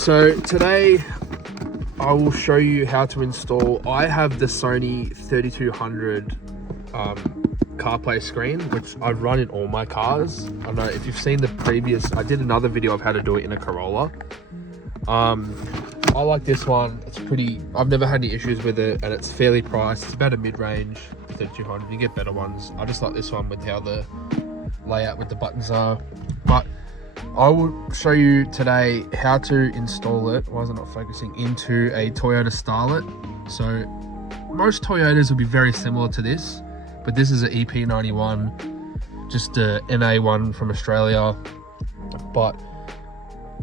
So today I will show you how to install. I have the Sony 3200 CarPlay screen, which I've run in all my cars. I don't know if you've seen the previous, I did another video of how to do it in a Corolla. I like this one. It's pretty, I've never had any issues with it, and it's fairly priced. It's about a mid-range 3200. You get better ones. I just like this one with how the layout with the buttons are. But I will show you today how to install it. Why is it not focusing? Into a Toyota Starlet. So most Toyotas will be very similar to this, but this is an ep91, just a NA1 from Australia. But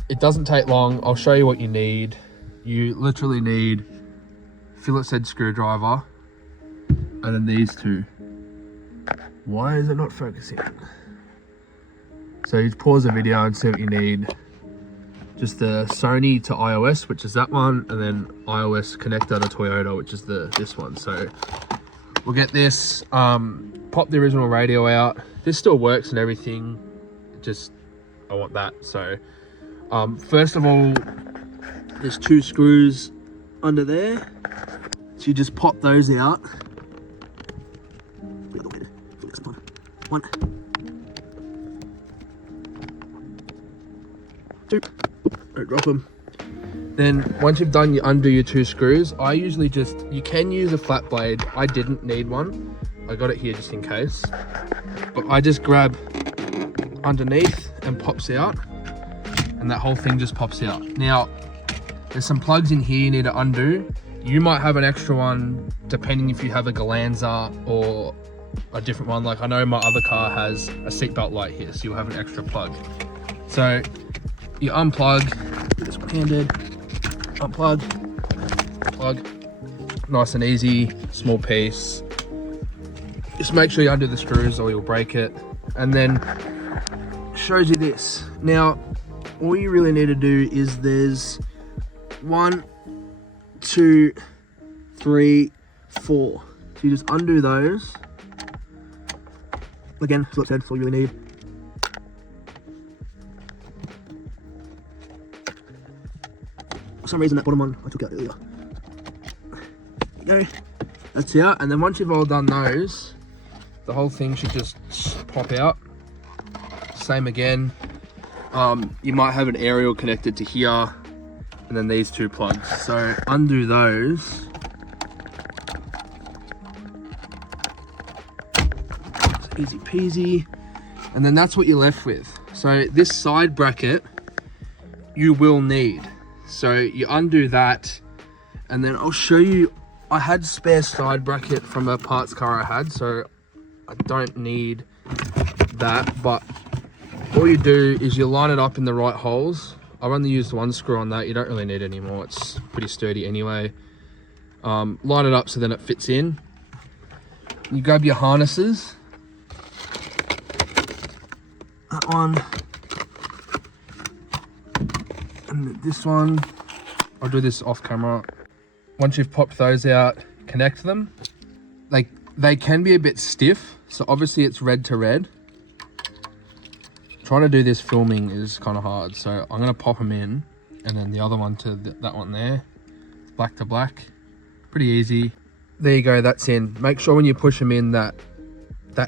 it doesn't take long. I'll show you what you need. You literally need Phillips head screwdriver and then these two. Why is it not focusing? So you pause the video and see what you need. Just the Sony to iOS, which is that one, and then iOS connector to Toyota, which is this one. So we'll get this, pop the original radio out. This still works and everything, just I want that. So first of all, there's two screws under there. So you just pop those out. One. Two. Don't drop them. Then once you've done, you undo your two screws. I usually just, you can use a flat blade. I didn't need one. I got it here just in case. But I just grab underneath and pops out, and that whole thing just pops out. Now, there's some plugs in here you need to undo. You might have an extra one depending if you have a Galanza or a different one. Like I know my other car has a seatbelt light here, so you'll have an extra plug. So you unplug, do this one-handed, unplug, plug, nice and easy, small piece. Just make sure you undo the screws or you'll break it. And then shows you this. Now, all you really need to do is there's 1, 2, 3, 4. So you just undo those. Again, Phillips head, that's all you really need. For some reason that bottom one I took out earlier. There you go. That's out. And then once you've all done those, the whole thing should just pop out. Same again. You might have an aerial connected to here, and then these two plugs. So undo those. It's easy peasy. And then that's what you're left with. So this side bracket you will need. So you undo that, and then I'll show you. I had spare side bracket from a parts car I had, so I don't need that. But all you do is you line it up in the right holes. I've only used one screw on that. You don't really need any more. It's pretty sturdy anyway. Line it up so then it fits in. You grab your harnesses. That one. And this one. I'll do this off camera. Once you've popped those out, connect them. They can be a bit stiff. So obviously it's red to red. Trying to do this filming is kind of hard, so I'm going to pop them in, and then the other one to that one there, black to black. Pretty easy. There you go, that's in. Make sure when you push them in that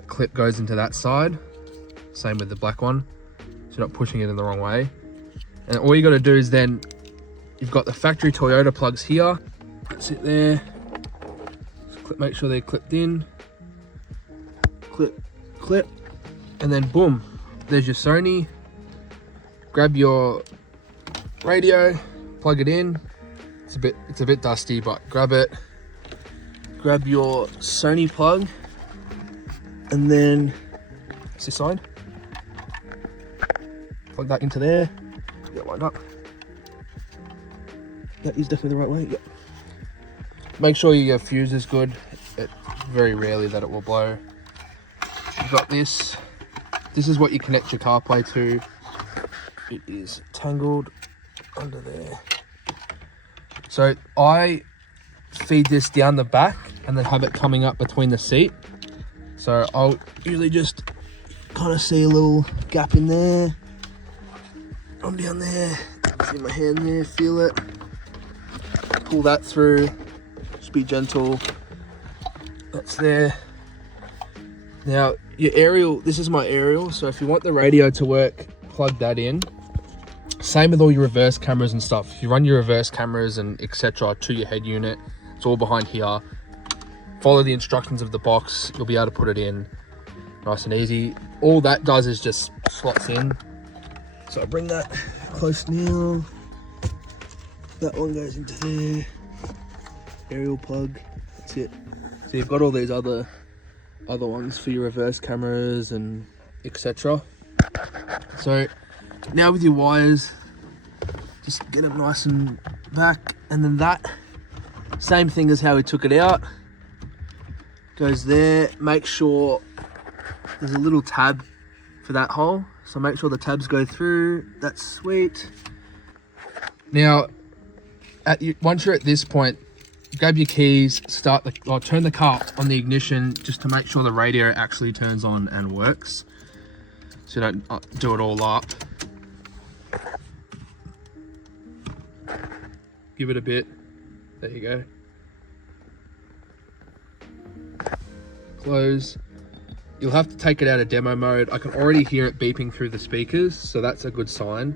clip goes into that side. Same with the black one, so you're not pushing it in the wrong way. And all you got to do is then, you've got the factory Toyota plugs here. That's it there. Just make sure they're clipped in. Clip, and then boom. There's your Sony. Grab your radio, plug it in. It's a bit dusty, but grab it. Grab your Sony plug, and then it's this side. Plug that into there. Get it lined up. That is definitely the right way. Yep. Make sure your fuse is good. It's very rarely that it will blow. You've got this. This is what you connect your CarPlay to. It is tangled under there. So I feed this down the back and then have it coming up between the seat. So I'll usually just kind of see a little gap in there. I'm down there, see my hand there, feel it. Pull that through, just be gentle. That's there. Now, your aerial, this is my aerial, so if you want the radio to work, plug that in. Same with all your reverse cameras and stuff. If you run your reverse cameras and etc. to your head unit, it's all behind here. Follow the instructions of the box, you'll be able to put it in nice and easy. All that does is just slots in. So I bring that close now. That one goes into there. Aerial plug, that's it. So you've got all these other ones for your reverse cameras and etc. So now with your wires, just get them nice and back, and then that same thing as how we took it out goes there. Make sure there's a little tab for that hole, so make sure the tabs go through. That's sweet. Now once you're at this point, grab your keys, turn the car on the ignition just to make sure the radio actually turns on and works, so you don't do it all up. Give it a bit. There you go. Close. You'll have to take it out of demo mode. I can already hear it beeping through the speakers, so that's a good sign.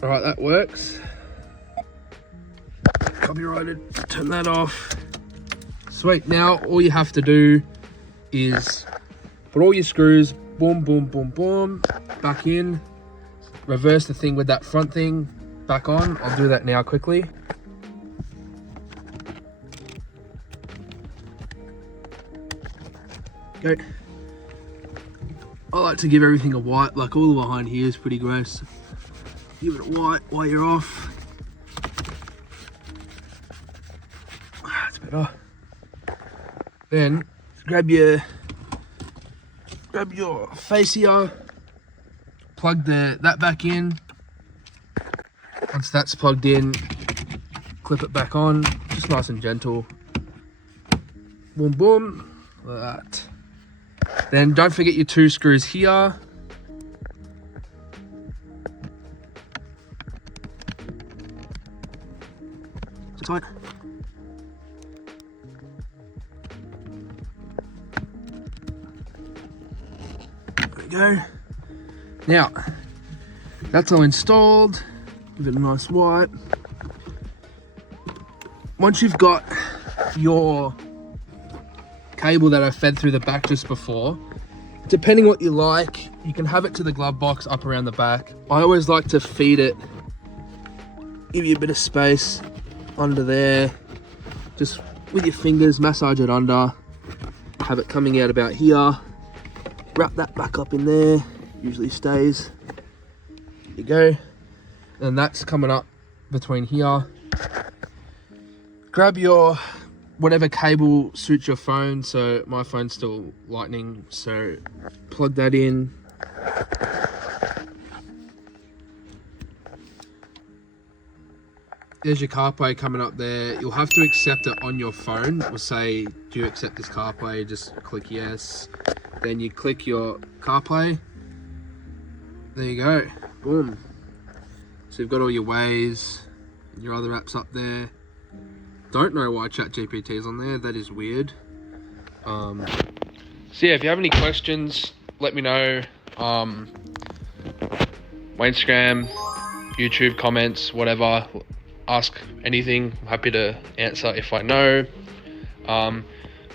All right, that works. Copyrighted, turn that off. Sweet, now all you have to do is put all your screws, boom, boom, boom, boom, back in. Reverse the thing with that front thing, back on. I'll do that now quickly. Go. I like to give everything a white, like all the behind here is pretty gross. Give it a white while you're off. That's better. Then grab your fascia, plug that back in. Once that's plugged in, clip it back on, just nice and gentle. Boom, boom, like that. Then don't forget your 2 screws here. Tight. There we go. Now, that's all installed. Give it a nice wipe. Once you've got your cable that I fed through the back just before, depending what you like, you can have it to the glove box up around the back. I always like to feed it, give you a bit of space under there, just with your fingers, massage it under, have it coming out about here, wrap that back up in there, usually stays. There you go. And that's coming up between here. Grab your whatever cable suits your phone. So my phone's still lightning, so plug that in. There's your CarPlay coming up there. You'll have to accept it on your phone. It will say, do you accept this CarPlay? Just click yes. Then you click your CarPlay. There you go. Boom. So you've got all your Waze, your other apps up there. Don't know why ChatGPT is on there. That is weird. So yeah, if you have any questions, let me know. My Instagram, YouTube comments, whatever. Ask anything. I'm happy to answer if I know.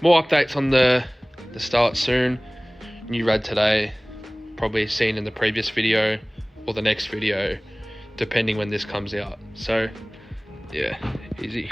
More updates on the starlet soon. New rad today. Probably seen in the previous video or the next video, depending when this comes out. So yeah, easy.